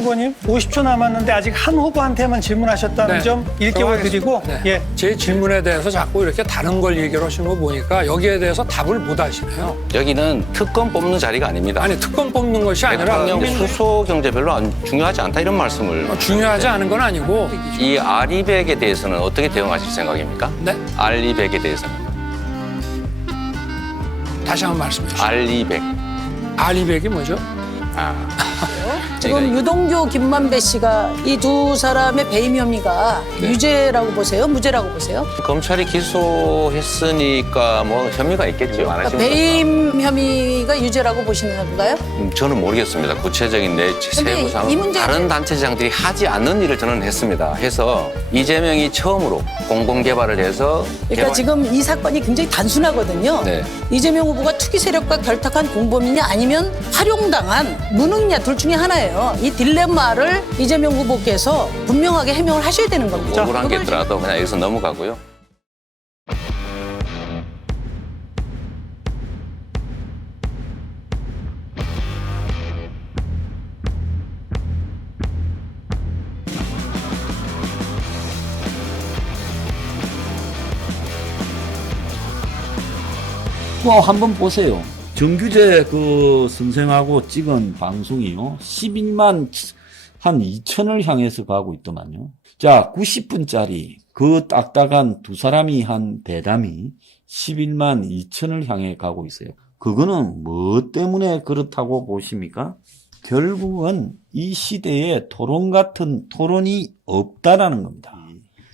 후보님 50초 남았는데 아직 한 후보한테만 질문하셨다는 네, 점 일깨워드리고 네. 예. 제 질문에 대해서 자꾸 이렇게 다른 걸 얘기를 하시는 거 보니까 여기에 대해서 답을 못 하시네요. 여기는 특검 뽑는 자리가 아닙니다. 아니 특검 뽑는 것이 아니라 대통령 수소 경제 별로 중요하지 않다 이런 말씀을. 중요하지 않은 건 아니고 이 R200에 대해서는 어떻게 대응하실 생각입니까? 네? R200에 대해서는. 다시 한번 말씀해 주시죠. R200. R200이 뭐죠? 지금 유동규, 김만배 씨가 이 두 사람의 배임 혐의가 유죄라고 보세요? 무죄라고 보세요? 검찰이 기소했으니까 뭐 혐의가 있겠죠. 안 그러니까 하시면 배임 혐의가 유죄라고 보시는 건가요? 저는 모르겠습니다. 구체적인 내 근데 세부상은 이 문제는- 다른 단체장들이 하지 않는 일을 저는 했습니다. 해서 이재명이 처음으로 공공개발을 해서 그러니까 지금 이 사건이 굉장히 단순하거든요. 네. 이재명 후보가 투기 세력과 결탁한 공범이냐 아니면 활용당한 무능냐 둘 중에 하나예요. 이 딜레마를 이재명 후보께서 분명하게 해명을 하셔야 되는 겁니다. 억울한 게 그걸 있더라도 그냥 여기서 넘어가고요. 뭐 한번 보세요. 정규재 그 선생하고 찍은 방송이요. 11만 한 2천을 향해서 가고 있더만요. 자, 90분짜리 그 딱딱한 두 사람이 한 대담이 11만 2천을 향해 가고 있어요. 그거는 뭐 때문에 그렇다고 보십니까? 결국은 이 시대에 토론 같은 토론이 없다라는 겁니다.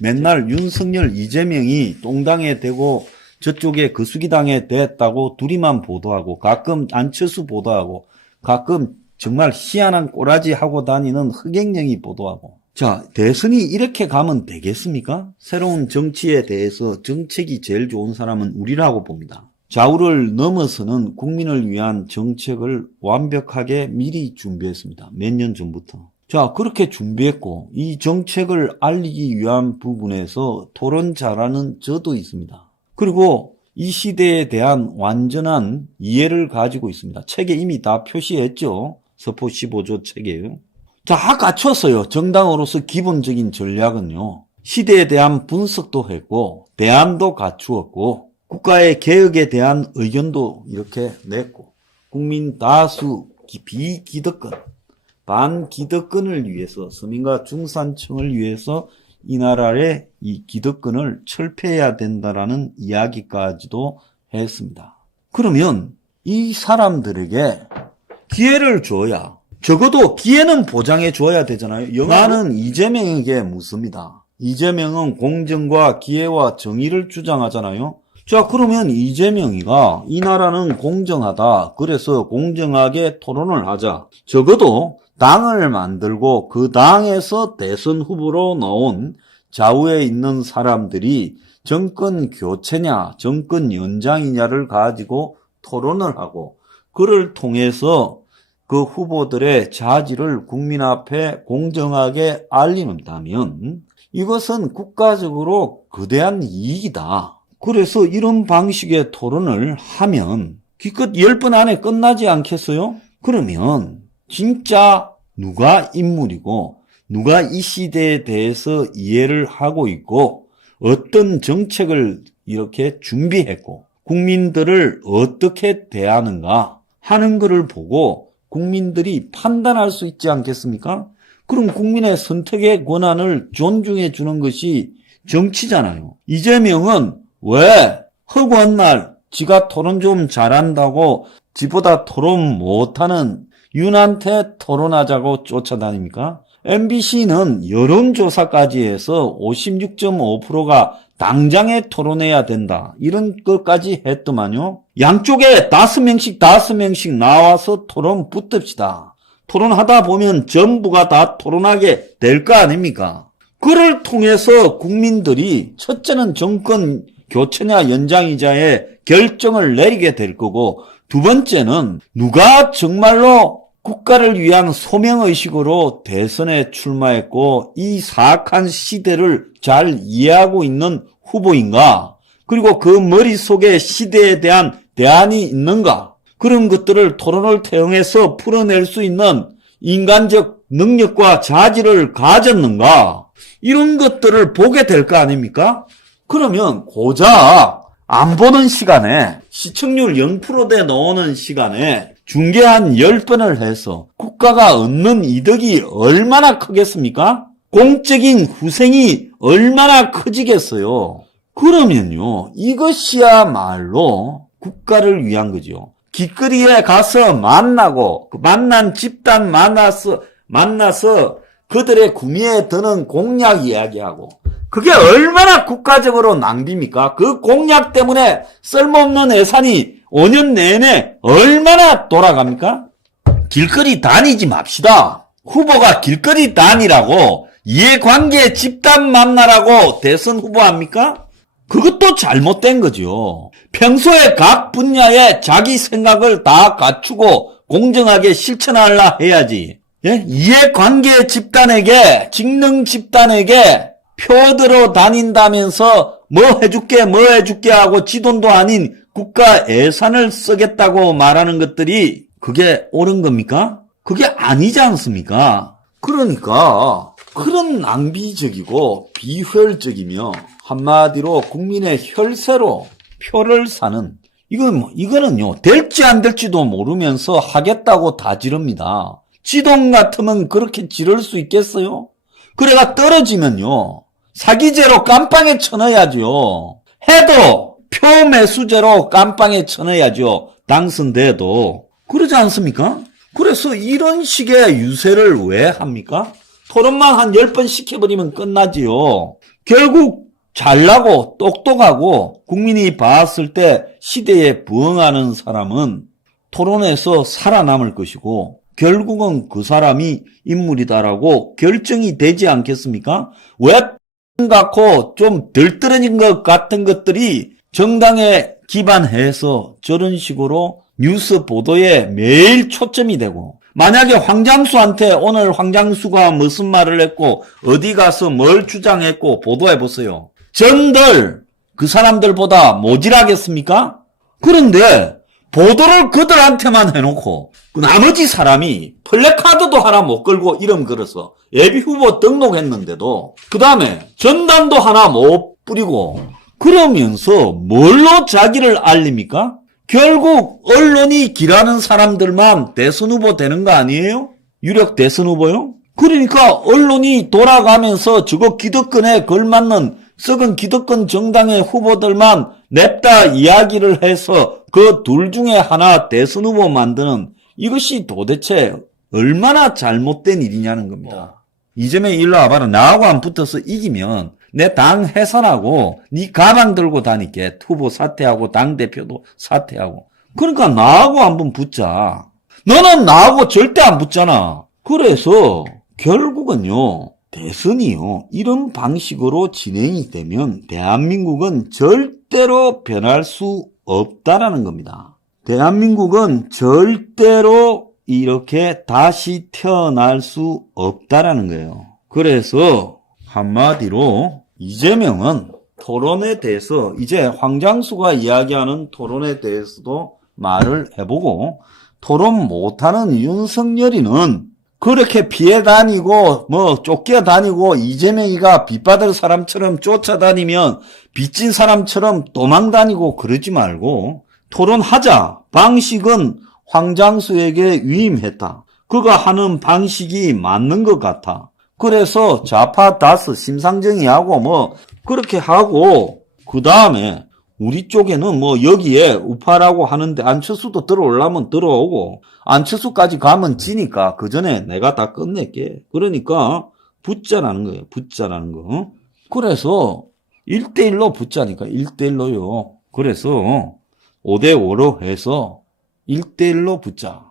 맨날 윤석열, 이재명이 똥당에 대고 저쪽에 거수기당에 됐다고 둘이만 보도하고 가끔 안철수 보도하고 가끔 정말 희한한 꼬라지 하고 다니는 흑행령이 보도하고. 자, 대선이 이렇게 가면 되겠습니까? 새로운 정치에 대해서 정책이 제일 좋은 사람은 우리라고 봅니다. 좌우를 넘어서는 국민을 위한 정책을 완벽하게 미리 준비했습니다. 몇 년 전부터. 자, 그렇게 준비했고 이 정책을 알리기 위한 부분에서 토론 잘하는 저도 있습니다. 그리고 이 시대에 대한 완전한 이해를 가지고 있습니다. 책에 이미 다 표시했죠. 서포 15조 책에요. 다 갖췄어요. 정당으로서 기본적인 전략은요. 시대에 대한 분석도 했고 대안도 갖추었고 국가의 개혁에 대한 의견도 이렇게 냈고 국민 다수 비기득권, 반기득권을 위해서 서민과 중산층을 위해서 이 나라의 이 기득권을 철폐해야 된다라는 이야기까지도 했습니다. 그러면 이 사람들에게 기회를 줘야, 적어도 기회는 보장해 줘야 되잖아요. 영화는 이재명에게 묻습니다. 이재명은 공정과 기회와 정의를 주장하잖아요. 자, 그러면 이재명이가 이 나라는 공정하다. 그래서 공정하게 토론을 하자. 적어도 당을 만들고 그 당에서 대선 후보로 나온 좌우에 있는 사람들이 정권 교체냐 정권 연장이냐를 가지고 토론을 하고 그를 통해서 그 후보들의 자질을 국민 앞에 공정하게 알린다면 이것은 국가적으로 거대한 이익이다. 그래서 이런 방식의 토론을 하면 기껏 10번 안에 끝나지 않겠어요? 그러면 진짜 누가 인물이고 누가 이 시대에 대해서 이해를 하고 있고 어떤 정책을 이렇게 준비했고 국민들을 어떻게 대하는가 하는 것을 보고 국민들이 판단할 수 있지 않겠습니까? 그럼 국민의 선택의 권한을 존중해 주는 것이 정치잖아요. 이재명은 왜 허구한 날 지가 토론 좀 잘한다고 지보다 토론 못하는 윤한테 토론하자고 쫓아다닙니까? MBC는 여론조사까지 해서 56.5%가 당장에 토론해야 된다. 이런 것까지 했더만요. 양쪽에 5명씩 나와서 토론 붙읍시다. 토론하다 보면 전부가 다 토론하게 될 거 아닙니까? 그를 통해서 국민들이 첫째는 정권 교체냐 연장이자의 결정을 내리게 될 거고 두 번째는 누가 정말로 국가를 위한 소명의식으로 대선에 출마했고 이 사악한 시대를 잘 이해하고 있는 후보인가? 그리고 그 머릿속에 시대에 대한 대안이 있는가? 그런 것들을 토론을 통해서 풀어낼 수 있는 인간적 능력과 자질을 가졌는가? 이런 것들을 보게 될 거 아닙니까? 그러면 고작 안 보는 시간에 시청률 0%대 나오는 시간에 중계 한 10번을 해서 국가가 얻는 이득이 얼마나 크겠습니까? 공적인 후생이 얼마나 커지겠어요? 그러면요, 이것이야말로 국가를 위한 거죠. 길거리에 가서 만나고, 만난 집단 만나서 그들의 구미에 드는 공약 이야기하고, 그게 얼마나 국가적으로 낭비입니까? 그 공약 때문에 쓸모없는 예산이 5년 내내 얼마나 돌아갑니까? 길거리 다니지 맙시다. 후보가 길거리 다니라고 이해관계 집단 만나라고 대선 후보합니까? 그것도 잘못된 거죠. 평소에 각 분야에 자기 생각을 다 갖추고 공정하게 실천하려 해야지. 예? 이해관계 집단에게, 직능 집단에게 표들어 다닌다면서 뭐 해줄게 하고 지돈도 아닌 국가 예산을 쓰겠다고 말하는 것들이 그게 옳은 겁니까? 그게 아니지 않습니까? 그러니까 그런 낭비적이고 비효율적이며 한마디로 국민의 혈세로 표를 사는 이거는요, 될지 안 될지도 모르면서 하겠다고 다 지릅니다. 지돈 같으면 그렇게 지를 수 있겠어요? 그래가 떨어지면요, 사기죄로 깜빵에 쳐넣어야죠. 해도 표 매수죄로 깜빵에 쳐넣어야죠. 당선돼도. 그러지 않습니까? 그래서 이런 식의 유세를 왜 합니까? 토론만 한 10번 시켜버리면 끝나지요. 결국 잘나고 똑똑하고 국민이 봤을 때 시대에 부응하는 사람은 토론에서 살아남을 것이고 결국은 그 사람이 인물이다라고 결정이 되지 않겠습니까? 왜 갖고 좀 덜떨어진 것 같은 것들이 정당에 기반해서 저런 식으로 뉴스 보도에 매일 초점이 되고, 만약에 황장수한테 오늘 황장수가 무슨 말을 했고 어디 가서 뭘 주장했고 보도해보세요. 전들 그 사람들보다 모질하겠습니까? 그런데 보도를 그들한테만 해놓고 나머지 사람이 플래카드도 하나 못 걸고 이름 걸어서 예비후보 등록했는데도 그 다음에 전단도 하나 못 뿌리고 그러면서 뭘로 자기를 알립니까? 결국 언론이 기라는 사람들만 대선 후보 되는 거 아니에요? 유력 대선 후보요? 그러니까 언론이 돌아가면서 저거 기득권에 걸맞는 썩은 기득권 정당의 후보들만 냅다 이야기를 해서 그 둘 중에 하나 대선 후보 만드는 이것이 도대체 얼마나 잘못된 일이냐는 겁니다. 이재명이 일로 와봐라. 나하고 안 붙어서 이기면 내 당 해산하고 네 가방 들고 다니게 후보 사퇴하고 당대표도 사퇴하고. 그러니까 나하고 한번 붙자. 너는 나하고 절대 안 붙잖아. 그래서 결국은요, 대선이요, 이런 방식으로 진행이 되면 대한민국은 절대로 변할 수 없다라는 겁니다. 대한민국은 절대로 이렇게 다시 태어날 수 없다라는 거예요. 그래서 한마디로 이재명은 토론에 대해서 이제 황장수가 이야기하는 토론에 대해서도 말을 해보고, 토론 못하는 윤석열이는 그렇게 피해 다니고 쫓겨 다니고 이재명이가 빚받을 사람처럼 쫓아다니면 빚진 사람처럼 도망 다니고 그러지 말고 토론하자. 방식은 황장수에게 위임했다. 그가 하는 방식이 맞는 것 같아. 그래서 좌파 다스 심상정이하고 그렇게 하고 그 다음에 우리 쪽에는 여기에 우파라고 하는데 안철수도 들어오려면 들어오고 안철수까지 가면 지니까 그 전에 내가 다 끝낼게. 그러니까 붙자라는 거예요. 붙자라는 거. 그래서 1대1로 붙자니까 1대1로요. 그래서 5대5로 해서 1대1로 붙자.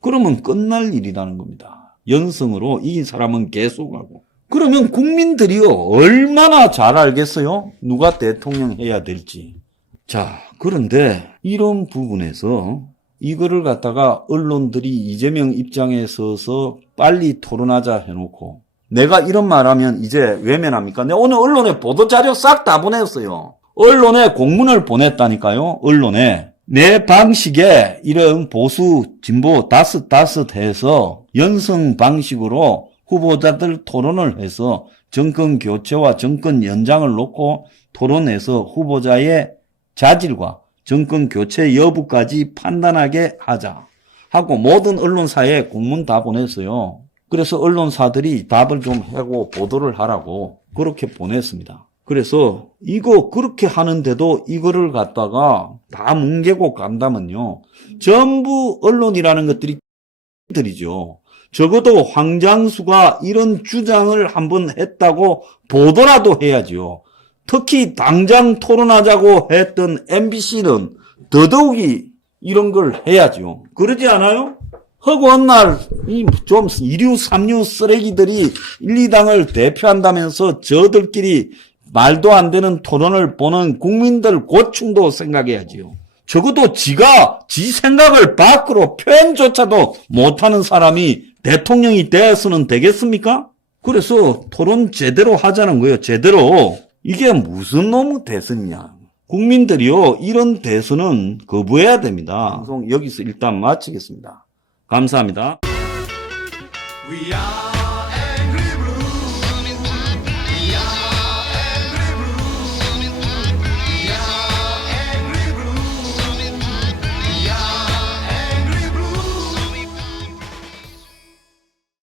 그러면 끝날 일이라는 겁니다. 연승으로 이긴 사람은 계속하고. 그러면 국민들이요, 얼마나 잘 알겠어요? 누가 대통령 해야 될지. 자, 그런데 이런 부분에서 이거를 갖다가 언론들이 이재명 입장에 서서 빨리 토론하자 해놓고 내가 이런 말하면 이제 외면합니까? 내가 오늘 언론에 보도자료 싹 다 보냈어요. 언론에 공문을 보냈다니까요. 언론에. 내 방식에 이런 보수, 진보 다스다스해서 연성 방식으로 후보자들 토론을 해서 정권 교체와 정권 연장을 놓고 토론해서 후보자의 자질과 정권 교체 여부까지 판단하게 하자 하고 모든 언론사에 공문 다 보냈어요. 그래서 언론사들이 답을 좀 하고 보도를 하라고 그렇게 보냈습니다. 그래서 이거 그렇게 하는데도 이거를 갖다가 다 뭉개고 간다면요. 전부 언론이라는 것들이 들이죠. 적어도 황장수가 이런 주장을 한번 했다고 보도라도 해야죠. 특히 당장 토론하자고 했던 MBC는 더더욱이 이런 걸 해야죠. 그러지 않아요? 허구한 날, 좀 이류, 삼류 쓰레기들이 1, 2당을 대표한다면서 저들끼리 말도 안 되는 토론을 보는 국민들 고충도 생각해야지요. 적어도 지가 지 생각을 밖으로 표현조차도 못하는 사람이 대통령이 되어서는 되겠습니까? 그래서 토론 제대로 하자는 거예요. 제대로. 이게 무슨 놈의 대선이냐. 국민들이요. 이런 대선은 거부해야 됩니다. 방송 여기서 일단 마치겠습니다. 감사합니다. We are